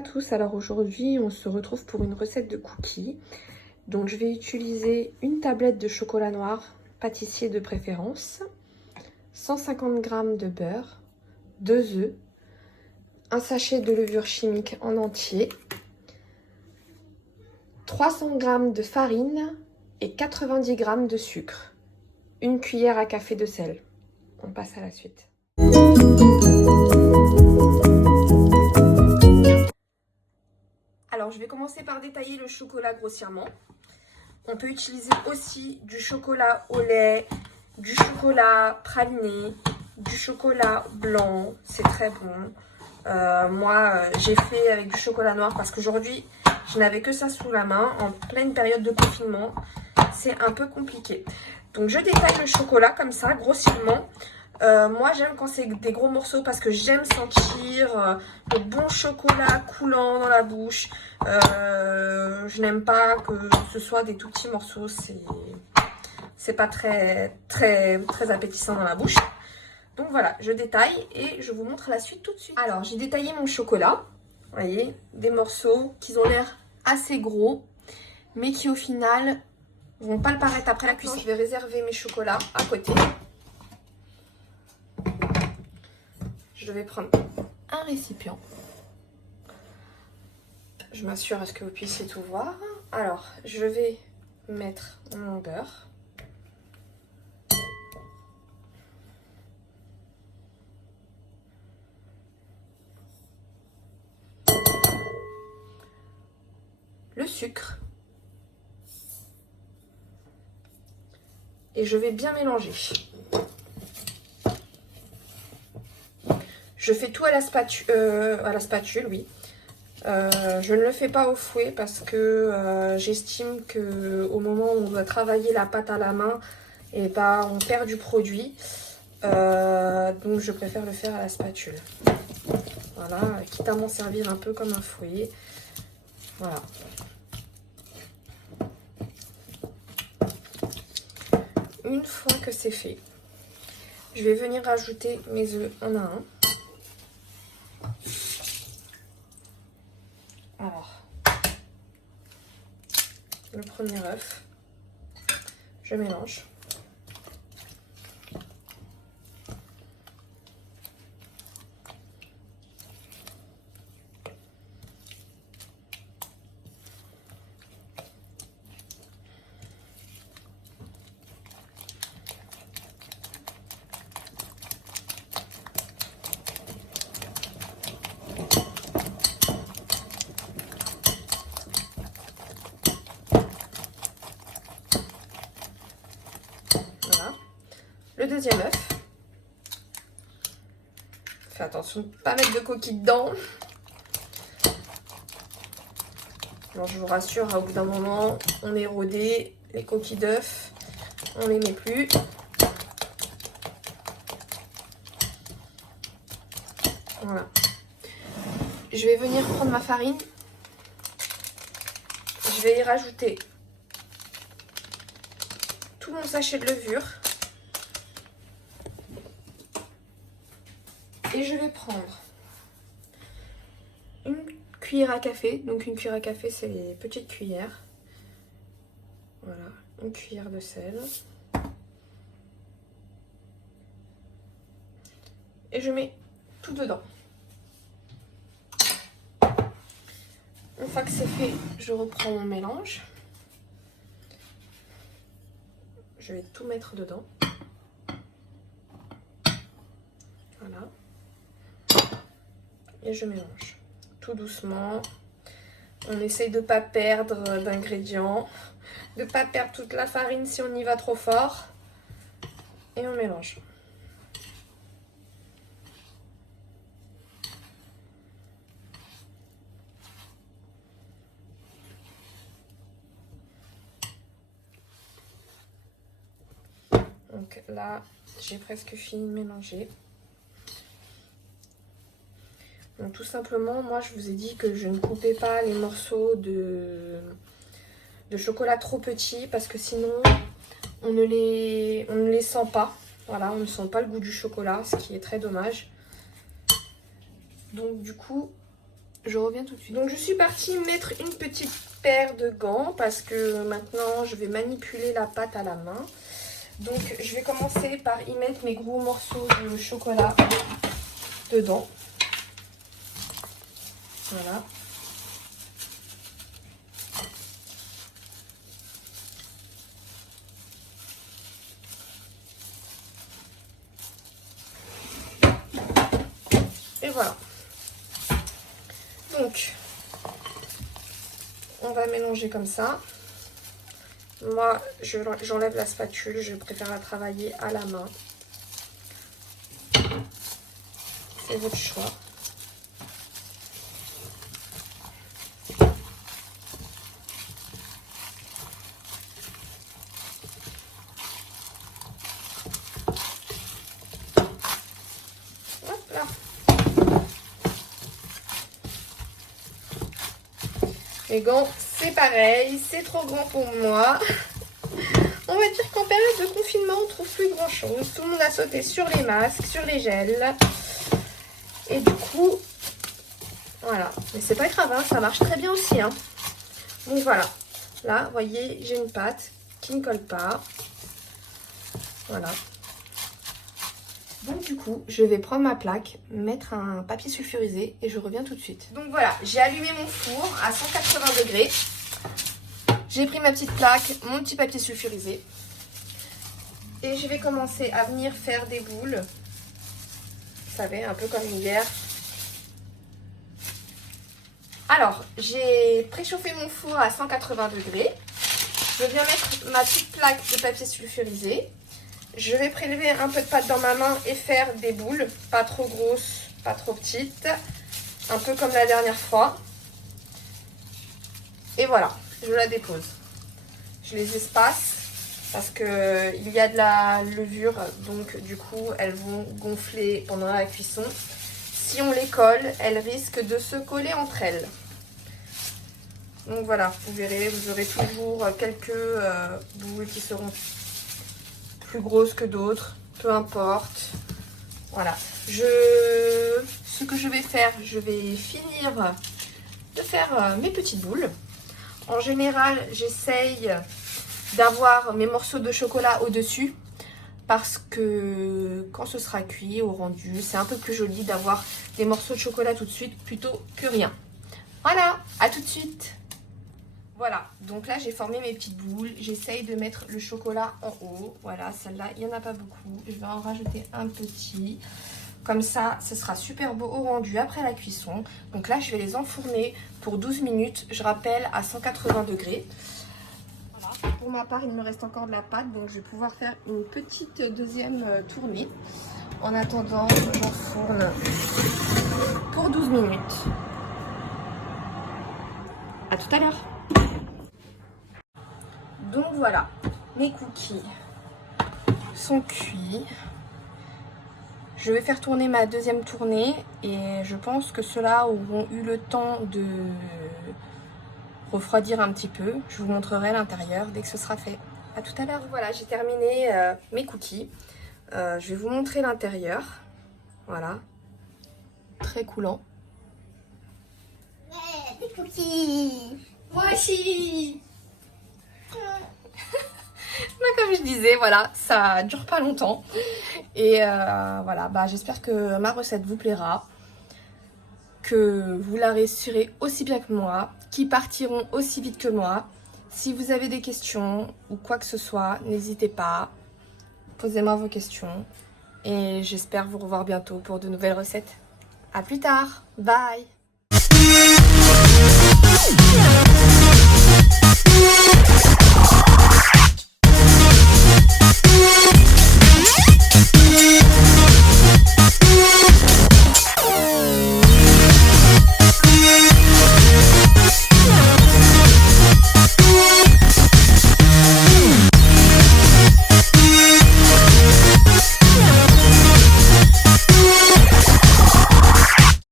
à tous, alors aujourd'hui on se retrouve pour une recette de cookies. Donc je vais utiliser une tablette de chocolat noir, pâtissier de préférence, 150 g de beurre, 2 œufs, un sachet de levure chimique en entier, 300 g de farine et 90 g de sucre, une cuillère à café de sel. On passe à la suite. Alors, je vais commencer par détailler le chocolat grossièrement. On peut utiliser aussi du chocolat au lait, du chocolat praliné, du chocolat blanc, c'est très bon. Moi, j'ai fait avec du chocolat noir parce qu'aujourd'hui, je n'avais que ça sous la main en pleine période de confinement. C'est un peu compliqué. Donc, je détaille le chocolat comme ça, grossièrement. Moi j'aime quand c'est des gros morceaux parce que j'aime sentir le bon chocolat coulant dans la bouche. Je n'aime pas que ce soit des tout petits morceaux, c'est pas très appétissant dans la bouche. Donc voilà, je détaille et je vous montre la suite tout de suite. Alors j'ai détaillé mon chocolat, vous voyez, des morceaux qui ont l'air assez gros mais qui au final vont pas le paraître après la cuisson. Je vais réserver mes chocolats à côté. Je vais prendre un récipient. Je m'assure à ce que vous puissiez tout voir. Alors, je vais mettre mon beurre. Le sucre. Et je vais bien mélanger. Je fais tout à la spatule, oui. Je ne le fais pas au fouet parce que j'estime qu'au moment où on doit travailler la pâte à la main, et ben, on perd du produit. Donc je préfère le faire à la spatule. Voilà, quitte à m'en servir un peu comme un fouet. Voilà. Une fois que c'est fait, je vais venir rajouter mes œufs un à un. Alors, le premier œuf, je mélange. Le deuxième œuf. Fais attention de ne pas mettre de coquilles dedans. Alors, je vous rassure, au bout d'un moment, on est rodé. Les coquilles d'œuf, on les met plus. Voilà. Je vais venir prendre ma farine. Je vais y rajouter tout mon sachet de levure. Et je vais prendre une cuillère à café. Donc une cuillère à café, c'est les petites cuillères. Voilà, une cuillère de sel. Et je mets tout dedans. Une fois que c'est fait, je reprends mon mélange. Je vais tout mettre dedans. Voilà. Et je mélange tout doucement. On essaye de ne pas perdre d'ingrédients, de ne pas perdre toute la farine si on y va trop fort. Et on mélange. Donc là, j'ai presque fini de mélanger. Donc tout simplement, moi je vous ai dit que je ne coupais pas les morceaux de chocolat trop petits parce que sinon on ne les sent pas. Voilà, on ne sent pas le goût du chocolat, ce qui est très dommage. Donc du coup, Je reviens tout de suite. Donc je suis partie mettre une petite paire de gants parce que maintenant je vais manipuler la pâte à la main. Donc je vais commencer par y mettre mes gros morceaux de chocolat dedans. Voilà. Et voilà. Donc, on va mélanger comme ça. Moi, j'enlève la spatule. Je préfère la travailler à la main. C'est votre choix. Hop là. Les gants, c'est pareil, c'est trop grand pour moi. On va dire qu'en période de confinement, on trouve plus grand chose. Tout le monde a sauté sur les masques, sur les gels. Et du coup, voilà. Mais c'est pas grave, hein, ça marche très bien aussi. Hein. Donc voilà. Là, vous voyez, j'ai une pâte qui ne colle pas. Voilà. Donc du coup, je vais prendre ma plaque, mettre un papier sulfurisé et je reviens tout de suite. Donc voilà, j'ai allumé mon four à 180 degrés. J'ai pris ma petite plaque, mon petit papier sulfurisé. Et je vais commencer à venir faire des boules. Vous savez, un peu comme une bière. Alors, j'ai préchauffé mon four à 180 degrés. Je viens mettre ma petite plaque de papier sulfurisé. Je vais prélever un peu de pâte dans ma main et faire des boules. Pas trop grosses, pas trop petites. Un peu comme la dernière fois. Et voilà, je la dépose. Je les espace parce qu'il y a de la levure. Donc du coup, elles vont gonfler pendant la cuisson. Si on les colle, elles risquent de se coller entre elles. Donc voilà, vous verrez, vous aurez toujours quelques boules qui seront plus grosses que d'autres, peu importe. Voilà, ce que je vais faire, je vais finir de faire mes petites boules. En général, j'essaye d'avoir mes morceaux de chocolat au-dessus parce que quand ce sera cuit au rendu, c'est un peu plus joli d'avoir des morceaux de chocolat tout de suite plutôt que rien. Voilà, à tout de suite. Voilà, donc là j'ai formé mes petites boules. J'essaye de mettre le chocolat en haut. Voilà, celle-là, il n'y en a pas beaucoup. Je vais en rajouter un petit. Comme ça, ce sera super beau au rendu après la cuisson. Donc là, je vais les enfourner pour 12 minutes. Je rappelle, à 180 degrés. Voilà. Pour ma part, il me reste encore de la pâte. Donc je vais pouvoir faire une petite deuxième tournée. En attendant, j'enfourne pour 12 minutes. À tout à l'heure. Donc voilà, mes cookies sont cuits. Je vais faire tourner ma deuxième tournée et je pense que ceux-là auront eu le temps de refroidir un petit peu. Je vous montrerai l'intérieur dès que ce sera fait. À tout à l'heure. Voilà, j'ai terminé mes cookies. Je vais vous montrer l'intérieur. Voilà, très coulant. Ouais, des cookies. Moi aussi. Comme je disais, voilà, ça dure pas longtemps. Et voilà, bah, j'espère que ma recette vous plaira. Que vous la réussirez aussi bien que moi. Qu'ils partiront aussi vite que moi. Si vous avez des questions ou quoi que ce soit, n'hésitez pas. Posez-moi vos questions. Et j'espère vous revoir bientôt pour de nouvelles recettes. À plus tard. Bye.